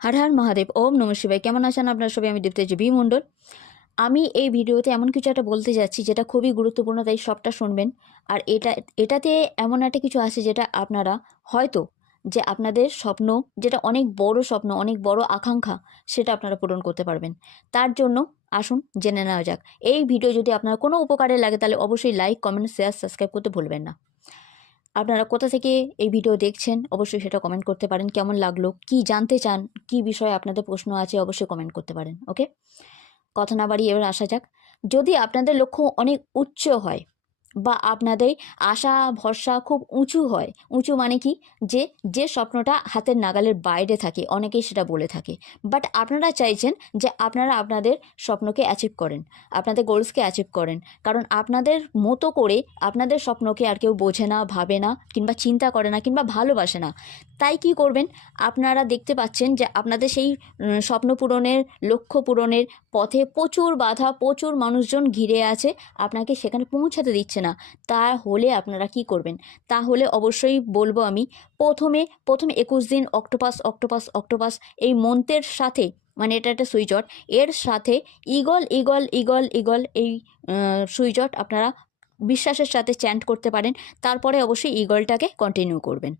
হর হর মহাদেব, ওম নমঃ শিবায়। কেমন আছেন আপনারা সবাই? আমি দীপ্তেজি বি মণ্ডল। আমি এই ভিডিওতে এমন কিছু একটা বলতে যাচ্ছি যেটা খুবই গুরুত্বপূর্ণ, তাই সবটা শুনবেন। আর এটাতে এমন একটা কিছু আছে যেটা আপনারা হয়তো যে আপনাদের স্বপ্ন, যেটা অনেক বড় স্বপ্ন, অনেক বড় আকাঙ্ক্ষা, সেটা আপনারা পূরণ করতে পারবেন। তার জন্য আসুন জেনে নেওয়া যাক। এই ভিডিও যদি আপনার কোনো উপকারে লাগে তাহলে অবশ্যই লাইক, কমেন্ট, শেয়ার, সাবস্ক্রাইব করতে ভুলবেন না। আপনারা কোথা থেকে এই ভিডিও দেখছেন অবশ্যই সেটা কমেন্ট করতে পারেন। কেমন লাগলো, কি জানতে চান, কি বিষয়ে আপনাদের প্রশ্ন আছে অবশ্যই কমেন্ট করতে পারেন। ওকে, কথা না বাড়িয়ে এবার আসা যাক। যদি আপনাদের লক্ষ্য অনেক উচ্চ হয় বা আপনাদের আশা ভরসা খুব উঁচু হয়, উঁচু মানে কি, যে যে স্বপ্নটা হাতের নাগালের বাইরে থাকে, অনেকেই সেটা বলে থাকে, বাট আপনারা চাইছেন যে আপনারা আপনাদের স্বপ্নকে অ্যাচিভ করেন, আপনাদের গোলসকে অ্যাচিভ করেন। কারণ আপনাদের মতো করে আপনাদের স্বপ্নকে আর কেউ বোঝে না, ভাবে না, কিংবা চিন্তা করে না, কিংবা ভালোবাসে না। তাই কি করবেন, আপনারা দেখতে পাচ্ছেন যে আপনাদের সেই স্বপ্ন পূরণের, লক্ষ্য পূরণের পথে প্রচুর বাধা, প্রচুর মানুষজন ঘিরে আছে, আপনাকে সেখানে পৌঁছাতে দিচ্ছে না। তাহলে আপনারা কি করবেন? তাহলে অবশ্যই বলবো আমি, প্রথমে 21 দিন অক্টোপাস অক্টোপাস অক্টোপাস এই মন্ত্রের সাথে, মানে এটা একটা সুইচট, এর সাথে ইগল ইগল ইগল ইগল এই সুইচট আপনারা বিশ্বাসের সাথে চ্যান্ট করতে পারেন। তারপরে অবশ্যই ইগলটাকে কন্টিনিউ করবেন।